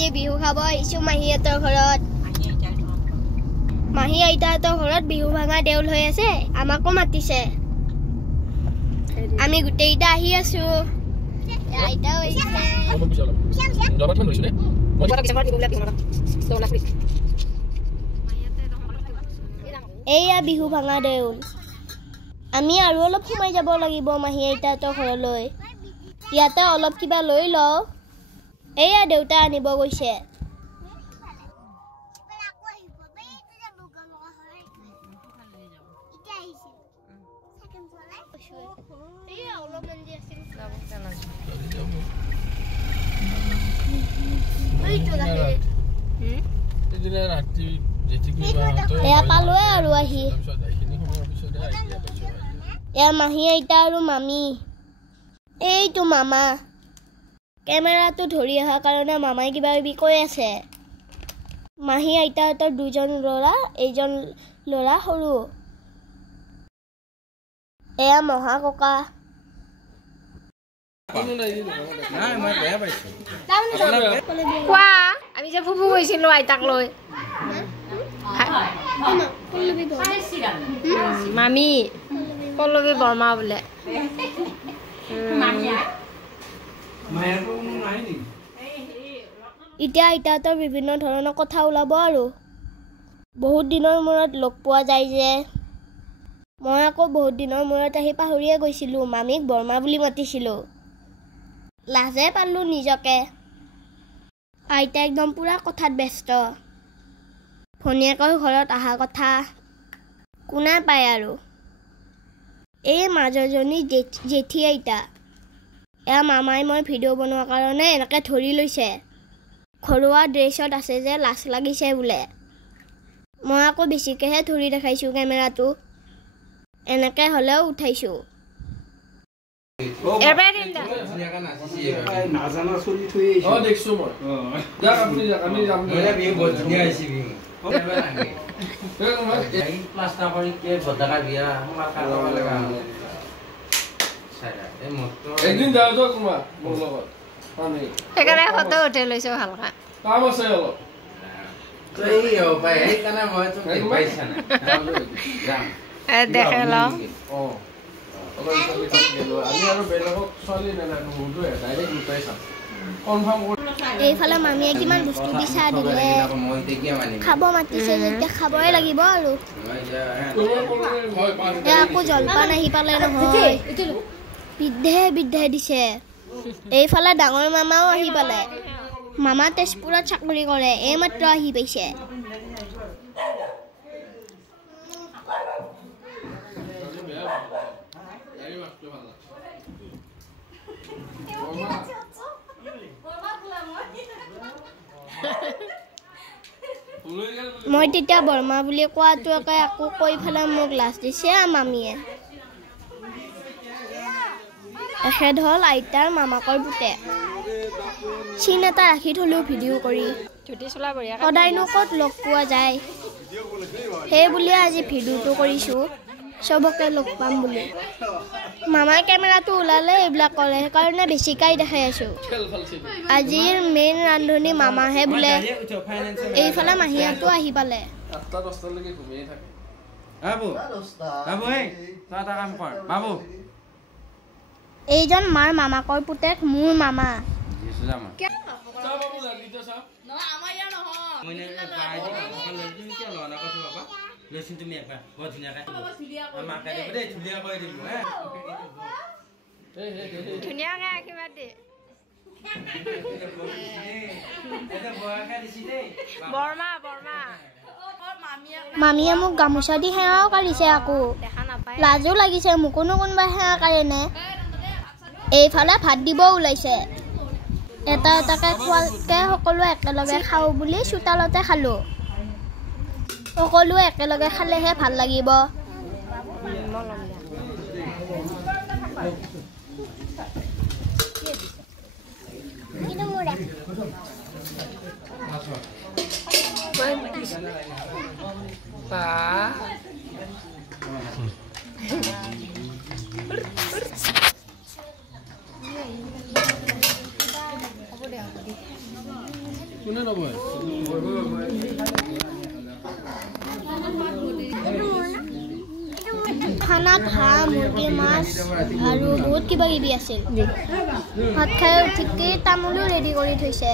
আজি বিহু খাব আহিছো মাহীহঁতৰ ঘৰত মাহী আইতাহঁতৰ ঘৰত বিহু ভাঙা দেউল হৈ আছে আমাকো মাতিছে আমি গোটেইটা আহি আছো আইতা হৈছে এইয়া বিহু ভাঙা দেউল আমি আৰু অলপ সোমাই যাব লাগিব মাহী আইতাহঁতৰ ঘৰলৈ ইয়াতে অলপ কিবা লৈ লওঁ এইয়া দেউতা আনিব গৈছে আৰু আহি এয়া মাহী আইতা আৰু মামী এইটো মামা কেমেৰাটো ধৰি অহা কাৰণে মামাই কিবা কিবি কৈ আছে মাহী আইতাহঁতৰ দুজন ল'ৰা এইজন ল'ৰা সৰু এয়া মহা ককা কোৱা আমি যে ফুফু গৈছিলো আইতাক লৈ মামী পল্লৱী বৰ্মা বোলে এতিয়া আইতাহঁতৰ বিভিন্ন ধৰণৰ কথা ওলাব আৰু বহুত দিনৰ মূৰত লগ পোৱা যায় যে মই আকৌ বহুত দিনৰ মূৰত আহি পাহৰিয়ে গৈছিলোঁ মামীক বৰ্মা বুলি মাতিছিলোঁ লাজে পালোঁ নিজকে আইতা একদম পুৰা কথাত ব্যস্ত ভনীয়েকৰ ঘৰত অহা কথা কোনে পায় আৰু এই মাজৰজনী জেঠী আইতা এয়া মামাই মই ভিডিঅ' বনোৱাৰ কাৰণে এনেকৈ ধৰি লৈছে ঘৰুৱা ড্ৰেছত আছে যে লাজ লাগিছে বোলে মই আকৌ বেছিকৈহে ধৰি দেখাইছোঁ কেমেৰাটো এনেকৈ হ'লেও উঠাইছোঁ একদিন যাও তো কুমা মোৰ লগত পানী একাৰে ফটো উঠাই লৈছো ভালকা কাম আছে অলপ তো এই উপায় এই কানে মই তো পাইছা না যাম দেখে ল অলপ গেলো আমি আৰু বেলেগক চলি নালানো বহুতো ডাইৰেক্ট লুকাই চাম কনফাৰ্ম এইফালে মামীয়ে কিমান বস্তু দিছা দিলে খাব মাতিছে যেতিয়া খাবই লাগিব আৰু আকৌ জলপান আহি পালে নহয় বিদ্ধে দিছে এইফালে ডাঙৰ মামাও আহি পালে মামা তেজপুৰত চাকৰি কৰে এইমাত্ৰ আহি পাইছে মই তেতিয়া বৰ্মা বুলি কোৱাটো আকৌ কৈ পেলাই মোক লাজ দিছে মামীয়ে এখেত হ'ল আইতাৰ মামাকৰ পুতেক চিন এটা ৰাখি থলোঁ ভিডিঅ' কৰি সদায়নো ক'ত লগ পোৱা যায় সেই বুলিয়ে আজি ভিডিঅ'টো কৰিছোঁ চবকে লগ পাম বুলি মামাৰ কেমেৰাটো ওলালে এইবিলাক কৰে সেইকাৰণে বেছিকৈ দেখাই আছোঁ আজিৰ মেইন ৰান্ধনি মামাহে বোলে এইফালে মাহীহঁতো আহি পালে এইজন মাৰ মামাকৰ পুতেক মোৰ মামা লসিন তুমি একবার বহুত ধুনিয়াকে আমাক কাটে দে ধুনিয়া কই দিম হ্যাঁ ধুনিয়াকে আকিবা দে এটা বয়াকা দিছি দে বৰ্মা মামীয়ে মোক গামোচা দি সেৱাও কৰিছে আকৌ লাজো লাগিছে মোকোনো কোনোবাই সেৱা কৰেনে এইফালে ভাত দিব ওলাইছে এটা এটাকে খোৱাকে সকলোৱে একেলগে খাওঁ বুলি চোতালতে খালোঁ সকলোৱে একেলগে খালেহে ভাল লাগিব কোনে নবয় খানাত হাঁহ মুৰ্গী মাছ আৰু বহুত কিবা কিবি আছিল ভাত খাই উঠিকে তামোলো ৰেডি কৰি থৈছে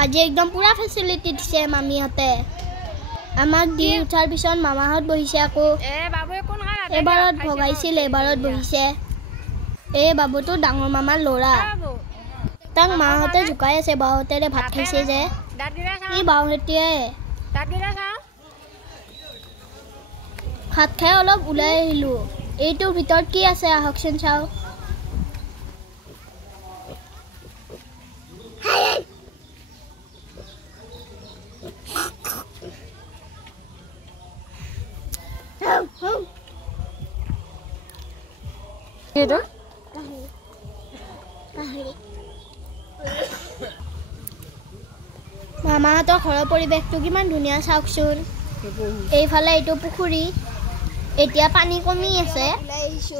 আজি একদম পুৰা ফেচিলিটি দিছে মামীহঁতে আমাক দি উঠাৰ পিছত মামাহঁত বহিছে আকৌ এবাৰত ভগাইছিল এবাৰত বহিছে এই বাবুটো ডাঙৰ মামাৰ ল'ৰা তাক মাহঁতে জোকাই আছে বাহঁতেৰে ভাত খাইছে যে ই বাহঁতীয়ে ভাত খাই অলপ ওলাই আহিলোঁ এইটোৰ ভিতৰত কি আছে আহকচোন চাওঁ মামাহঁতৰ ঘৰৰ পৰিৱেশটো কিমান ধুনীয়া চাওকচোন এইফালে এইটো পুখুৰী এতিয়া পানী কমি আছে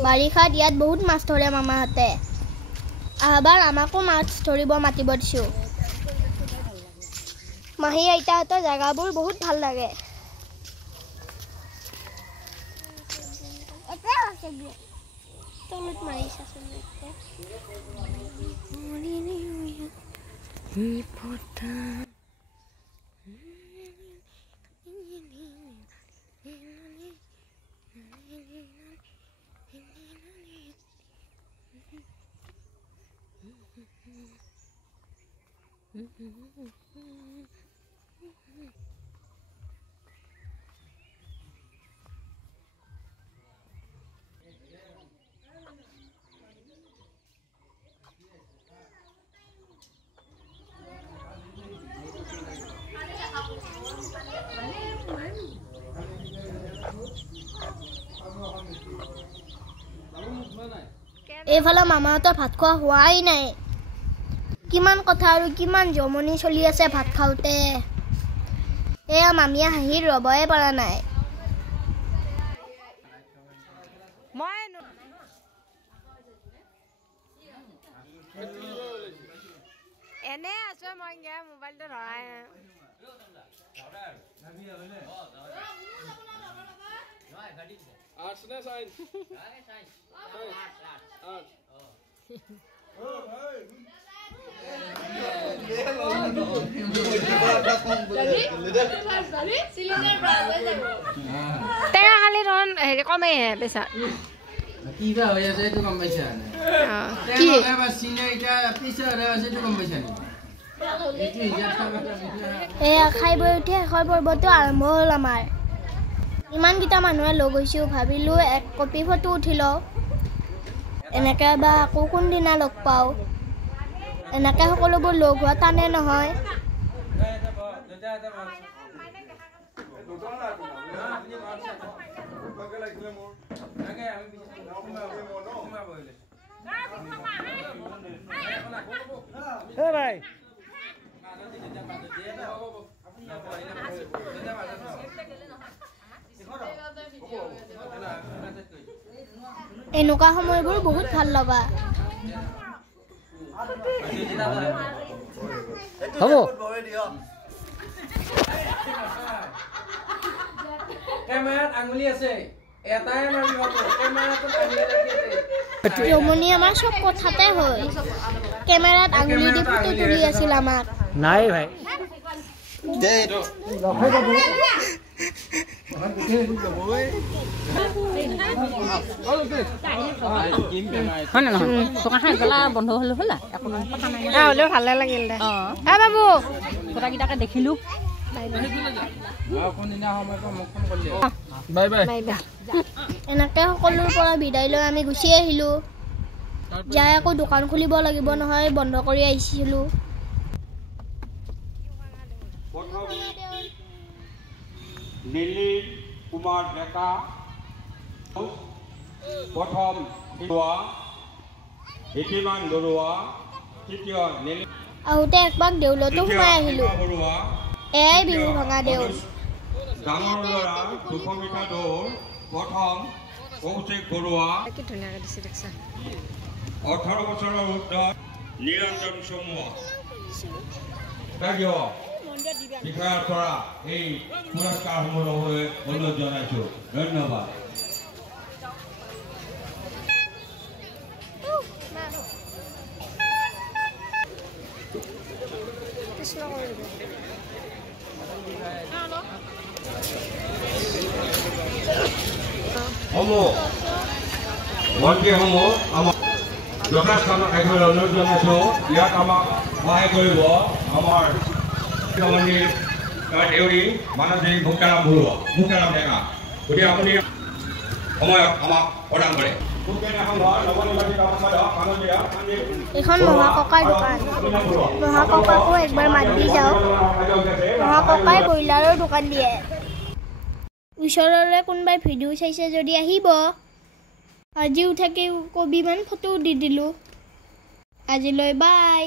বাৰিষাত ইয়াত বহুত মাছ ধৰে মামাহঁতে আহবাৰ আমাকো মাছ ধৰিব মাতিব দিছোঁ মাহী আইতাহঁতৰ জেগাবোৰ বহুত ভাল লাগে তলত মাৰিছাচোন এইফালে মামাহঁতৰ ভাত খোৱা হোৱাই নাই কিমান কথা আৰু কিমান জমনি চলি আছে ভাত খাওঁতে এয়া মামীয়ে হাঁহি ৰবই পৰা নাই এনে আছো মই মোবাইলটো ধৰাই Arts na sign. Arts. টেঙা খালি ধৰণ হেৰি কমেইহে পেছা কিবা হৈ আছে এইটো গম পাইছা কি এয়া খাই বৈ উঠি শেষৰ পৰ্বটো আৰম্ভ হ'ল আমাৰ ইমানকেইটা মানুহে লগ হৈছোঁ ভাবিলোঁ এক কপি ফটো উঠি লওঁ এনেকৈ বা আকৌ কোনদিনা লগ পাওঁ এনেকৈ সকলোবোৰ লগ হোৱা টানে নহয় এনেকুৱা সময়বোৰ বহুত ভাল লগা হ'ব কেমেৰাত আঙুলি আছে এটাই মাৰিব কেমেৰাটো আঙুলি লাগি আছে ৰমণী আমাৰ চব কথাতে হয় কেমেৰাত আঙুলি দি ফটো তুলি আছিল আমাক নাই ভাই বন্ধ হলো হলা হ'লেও ভালে লাগিল দে বাবু গোটাকেইটাকে দেখিলো Bye bye. এনেকৈ সকলোৰ পৰা বিদায় লৈ আমি গুচি আহিলোঁ যাই আকৌ দোকান খুলিব লাগিব নহয় বন্ধ কৰি আহিছিলোঁ নীলিত কুমাৰ ডেকা প্ৰথম হিতিমান বৰুৱা তৃতীয় আহোঁতে একপাক দেউলতো সোমাই আহিলোঁ এয়াই বিহু ভঙা দেউল ডাঙৰ ল'ৰা সুষমিতা দৌৰ প্ৰথম কৌশিক বৰুৱা কি ধুনীয়াকৈ দিছে দেখছা 18 বছৰৰ উৰ্ধ নিৰঞ্জন চমুৱা কাৰ্য বিষয়াৰ পৰা এই পুৰস্কাৰসমূহ ল'বলৈ অনুৰোধ জনাইছোঁ ধন্যবাদ মন্ত্ৰীসমূহ আমাক যথেষ্ট অনুৰোধ জনাইছোঁ ইয়াত আমাক সহায় কৰিব আমাৰ মন্ত্ৰী তাৰ দেউৰী মানসী মুক্তাৰাম বৰুৱা মুক্তাৰাম ডেকা গতিকে আপুনি সময়ত আমাক প্ৰদান কৰে এখন মহাককাৰ দোকান মহাককাকো একবাৰ মাত দি যাওক মহাককাই ব্ৰইলাৰৰ দোকান দিয়ে ওচৰলৈ কোনোবাই ভিডিঅ' চাইছে যদি আহিব আজিও থাকে কবিমান ফটো দি দিলোঁ আজিলৈ বাই